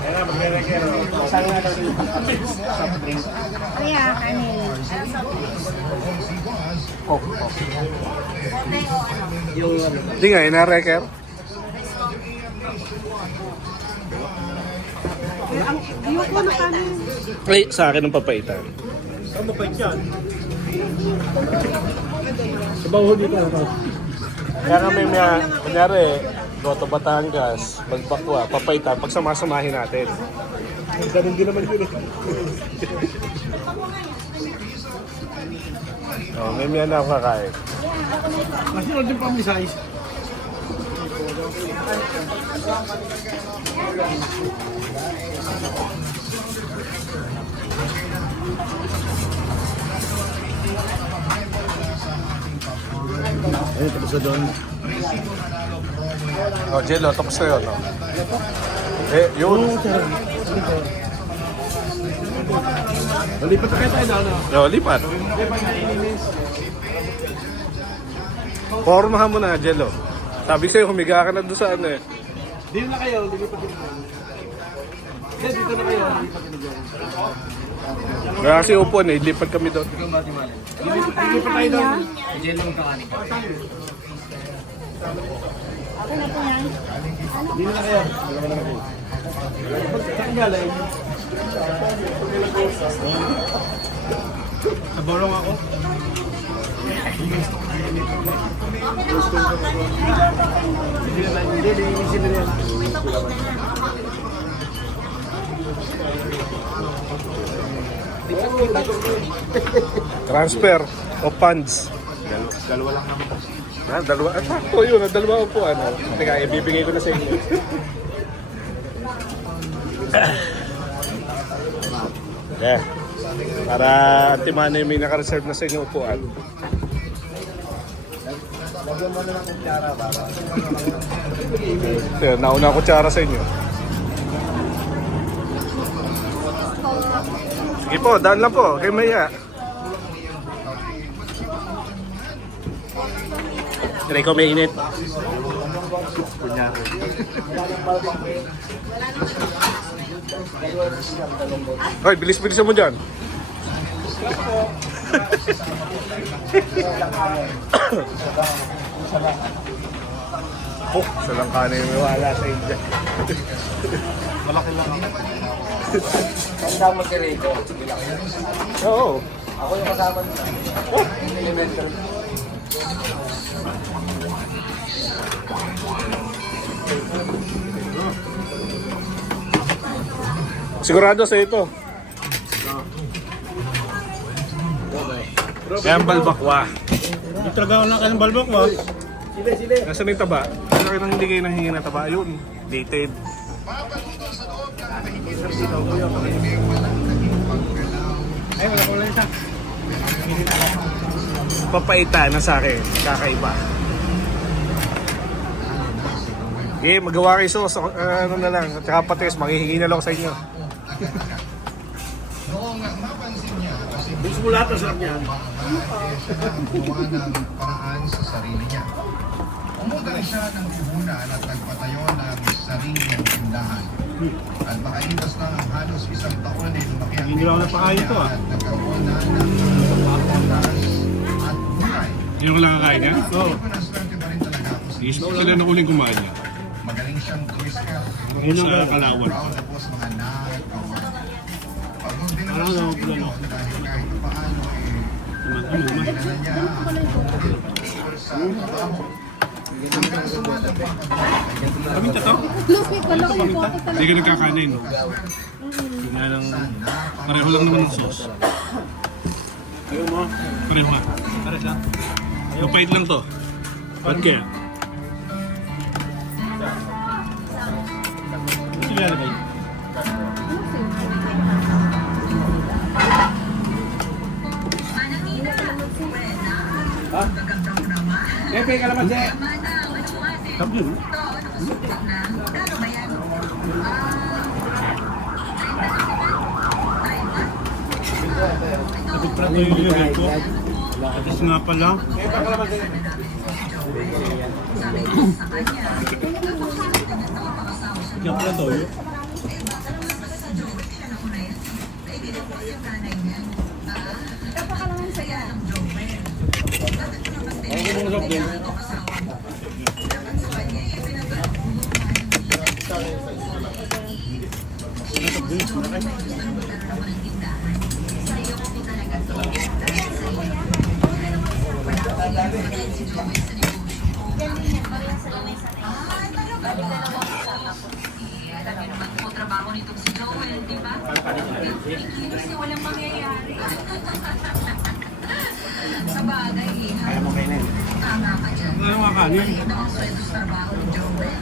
Kaya magre-reker. Saan nga daw dito? Soft drink. Kaya, kanin. Coke. Yung Hindi nga, ina-reker. Ayoko na kanin. Ay, sa akin ang papaitan. saan mo pa yan? Sa baho dito. Kaya kami kunyari, Goto Batangas, Magbakwa, papaitan, pagsamasamahin natin. Ganun din naman yun eh. Oh, may miyan na ako kakain. Masunod din pa may size. Ayun, tapos na doon. Oh, Jello, tapos na yun. No? Eh, yun. Malipat na kayo tayo na ano? Yo, lipat. Pormahan mo na, Jello. Sabi ko sa'yo, humiga ka na doon sa ano eh. Dito na kayo, lilipat din kayo. Hindi, dito na kayo, lilipat din kayo. Kaya kasi upon eh, lipat kami doon. Lilipat tayo doon. Jello ang kakanin ka. Ako na po yan. Dito na kayo. Saan galing? Sa bolong ako. Hindi. Transfer o funds. Dalawa lang naman. Dalawa. Sakto yun, dalawa po ano. Teka, ibibigay ko na sa inyo. Yeah. Para antimano yung may naka-reserve na sa inyo upuan. Ito, nauna ko tsara sa inyo. Sige po, daan lang po. Kay Maya. Try ko may init. Kunyari. Hoy, bilis-bilisan mo dyan. Oh, sa lang ka na yung wala sa India. Malaki lang ako. Kasama si Rico. Oo. Ako yung kasama niya. Oh. Elementary. Sigurado sa ito. Yan balbakwa. Hindi talaga ako lang kayo ng balbak ba? Nasaan yung taba? Ano kayo nang hindi kayo nahingi ng taba? Yun, dated. Ay, wala ko lang isa. Papaita na sa akin, kakaiba. Okay, magawa kayo so, ano na lang, at saka patis, makihingi na lang ako sa inyo. Gusto mo lahat ang sarap niyan. gumawa ng paraan sa sarili niya. Umugali siya ng puhunan at nagpatayo ng sarili niyang tindahan. At makalipas na halos isang taon ay lumaki ang Hindi ako napakain to, ah. at nagkaroon na ng paponas at buhay. Yung lang kakain niya? Oo. Maswerte pa rin talaga ako sa Sila na uling kumain niya. magaling siyang tuwiska. Yun ang Sa Kalawag. Proud na po sa mga nag-award. Pagod din Parang naman sa ano, inyo ano. dahil kahit paano Naman. na niya sa trabaho. Hanggang sumadagdag ang Paminta to? Lupi pala ko yung photo Hindi ka nagkakanin. Pareho lang naman ng sauce. Ayaw mo. Pareho nga. Pares lang. Mapait lang to. Ba't kaya? Hindi lalagay. Ha? Pepe, kalamansi. Sarap yun. Ano yung nilagay ko? Atis nga pala. May pagkalaman din. Kaya pala toyo. Ako kumusap din. Alam niyo naman po, trabaho nitong si Joel, di ba? Kilos niya walang mangyayari. Sa bagay, eh. Kaya mo kainin. Tama ka dyan. Ano nga kanin? Maliit na ang sweldo sa trabaho ni Joel.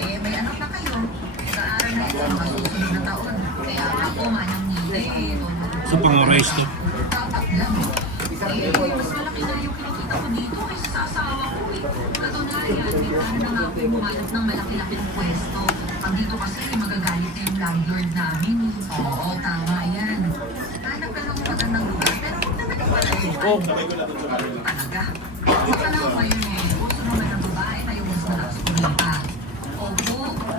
Eh, may anak na kayo. Nag-aaral na ito ang masusunod na taon. Kaya ako, manang nilay. So, pang-rice to. Dapat lang. Eh, mas malaki na yung kinikita ko dito kaysa sa asawa ko. Katunayan, may plano na nga ako humanap ng malaki-laking pwesto. Pag dito kasi, magagalit na yung landlord namin. Oo, tama yan. Hanap ka ng magandang lugar, pero huwag naman yung palayo. Talaga. Baka lang ngayon eh. Gusto naman ng babae, tayo gusto na sa kumita. Opo,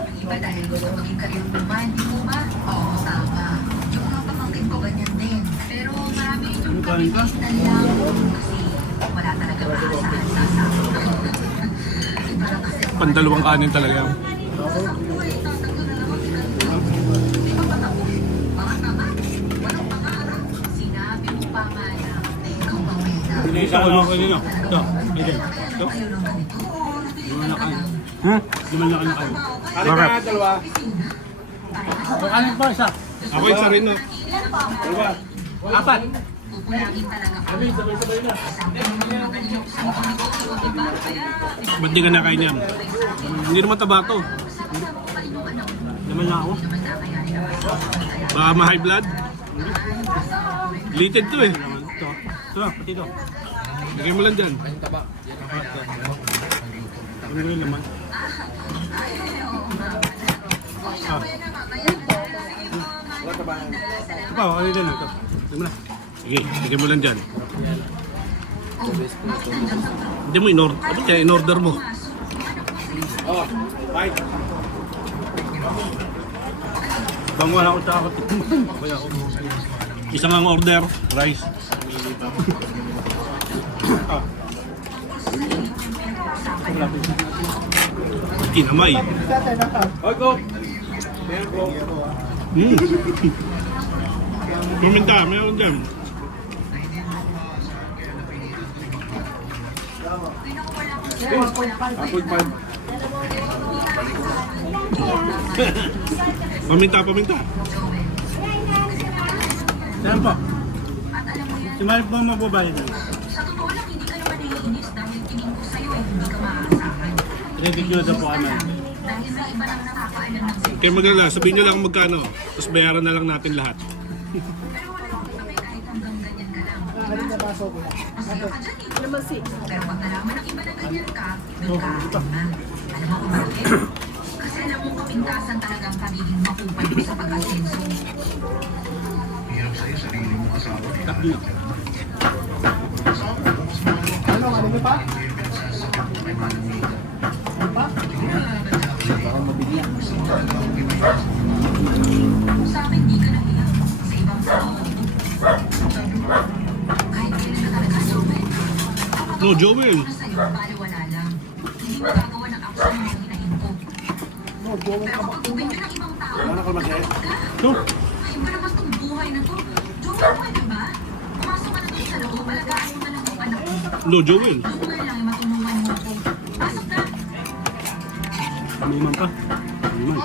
yung iba dahil gusto maging career woman, di mo ba? Oo, tama. Yung mga pamangkin ko ganyan din. Pero marami yung kapitan lang. Kasi wala talaga maasahan sa asawa. Iba lang kasi ang Pandalawang kanin talaga. sa buhay, tatagdo na lang ang ginagawa. Di ba patapos? Baka naman, walang pangarap. Sinabi mo pa nga na ikaw ang may Isa ko naman kanina. Ito. Ito. Ito. Ha? Naman na kayo kayo. Kanin ka nga, dalawa. Kanin pa isa. Ako isa rin na. Dalawa. Apat. Pupulangin talaga kami. Sabi mo naman magaling ako sa mga negosyo, di ba? Kaya, Ba't di ka nakain yan? Hindi naman taba to. sama-sama ko pa rin yung anak ko. Naman na ako. Hindi naman kakayanin naman sa kaya. Baka ma-high blood. Litid to eh. Ito. Ito, pati ito. Lagay mo lang dyan. Ano yung laman? Ito pa, ano dyan? Ito. Lagay mo na. Sige, lagay mo lang dyan. Hindi mo in-order. Dapat kaya in-order mo. Oh, bye. Bang wala ko sa ako. Isang ang order, rice. Kinamay. Okay, go. Meron ko. Piminta, meron dyan. Apoy pa. Paminta. Saan po? Si Marip po mababayad na. Sa totoo lang, hindi ka naman naiinis dahil tingin ko sa'yo eh, hindi ka maaasahan. Ridiculous na po kami. Dahil may iba lang nakakaalam ng sitwasyon. Kaya maglala, sabihin nyo lang kung magkano. Tapos bayaran na lang natin lahat. Pero wala akong sabi kahit hanggang ganyan ka lang. Masaya ka dyan eh. Pero pag nalaman ng iba na ganyan ka, doon ka na. Alam mo kung bakit? Kasi alam mong kapintasan talagang pagiging makupay mo sa pag-asenso. Hirap sa'yo, sarili mong asawa. Takbo. Sa akin, di ka nahiya. Sa ibang tao. Kahit kailan ka talaga, Joel. No, Joel. Ano sa'yo, baliwala lang. Hindi magagawa ng action yung hinahin ko. Pero kapag ubing ka ng ibang tao, Ano ka masaya? No. ay ba naman tong buhay na to? Joel, pwede ba? Pumasok ka na doon sa loob, alagaan mo na lang yung anak ko. No, Joel. Doon nga lang ay matulungan mo ko. Pasok na! Kamiman pa. Kamiman.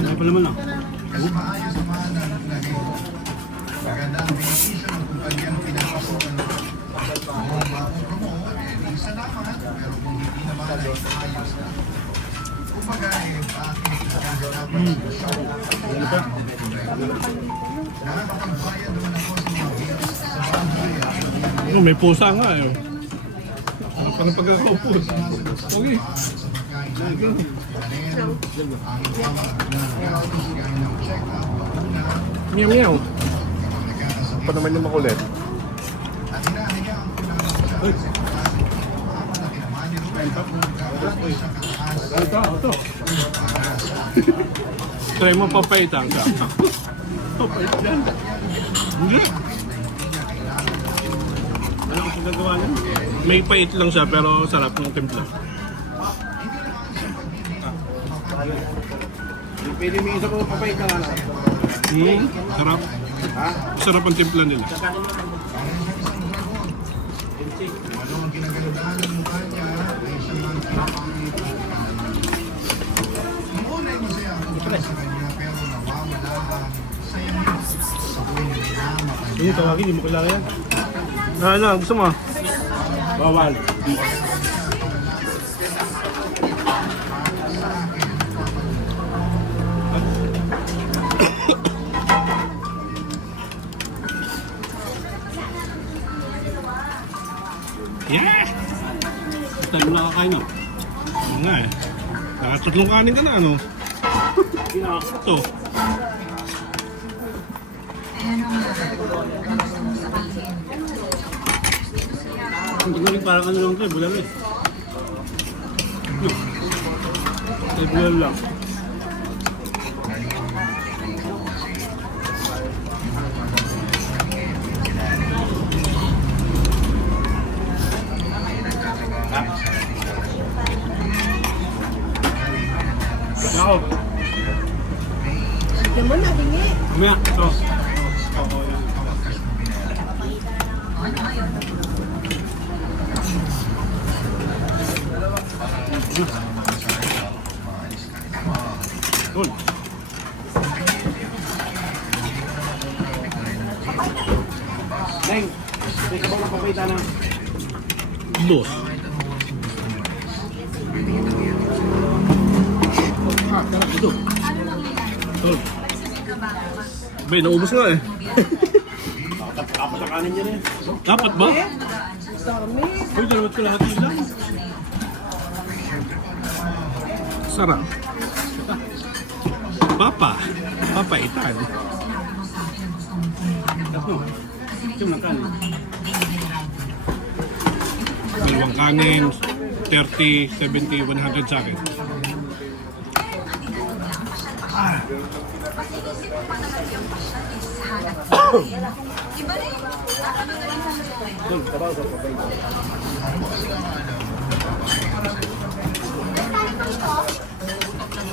Ano pa naman ah? Kasi maayos naman ang negosyo. Maganda ang benepisyo ng kumpanyang pinapasokan mo. Kung maupro mo, di salamat. Pero kung hindi naman ay ayos na. Kumbaga bakit nagaganapan ng show? Nakakapagbayad naman ako sa mga bills sa bahay. No, may pusa nga eh. Parang pagkakaupo. Okay. Sa pagkain ang tawag na gastos gaya ng check-up, bakuna, Meow meow. pangalagaan sa Pa naman yung makulit. at hinahayaan ko lamang siya sa importante ang malaki naman yung gagawin sa kataas para sa Try mo papaitan ka. Papait yan. Hindi. Ano kasi gagawa niya? May pait lang siya pero sarap ng timpla. Pwede may isa ko papay ka lang. Sarap. Sarap ang timpla nila. ano ang ginagandaan ng mukha niya ay siya man pinapangit noon ay masaya ako para sa kanya pero nawawala ang saya niya sa tuwing minama ka Hindi, tawagin. Hindi mo kailangan yan. Ano, gusto mo? Bawal. Yeah! Tayo mo nakakain na. Oo nga eh. Nakatatlong kanin ka na ano? Ito. Ang tingnan parang ano lang ito eh, bulan eh. Ay, bulan lang. Ako. Ito mo na, bingi. Mamaya, ito. Cool. Neng, may ka bang papayta na? Boss. Tara, ito. Tol. Bay, naubos nga eh. Apat na kanin niya rin. Dapat ba? Dami. Uy, dalawat ko lahat lang. Sarap. Papa. Papaitan. Ako. Ito ng kanin. Dalawang kanin. 30, 70, 100 sa akin.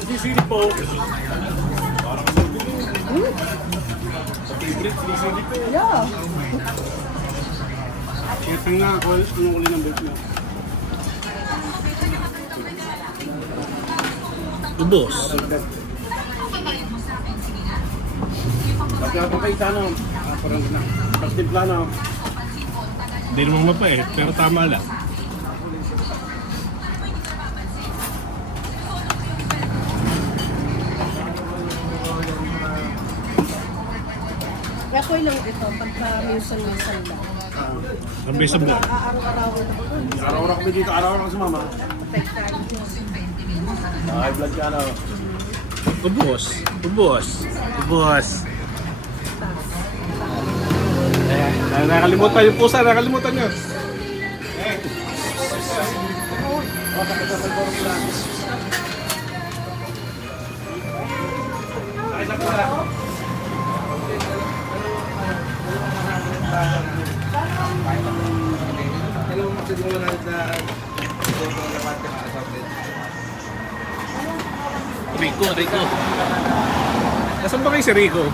Sisili po. Yeah. Ito nga, anong uli ng belt mo? Ubos. Pagka papayta na, parang na. Tapos timpla na. Hindi naman mapait, pero tama lang. Ako lang ito, pagka minsan-minsan lang. Ang besa buwan. Araw-araw na ako. Araw-araw kami dito, araw-araw ka sa mama. High blood ka na. Ubos. Ubos. Ubos. Nakalimutan yung pusa, nakalimutan nyo. Rico. Nasaan ba kayo si Rico?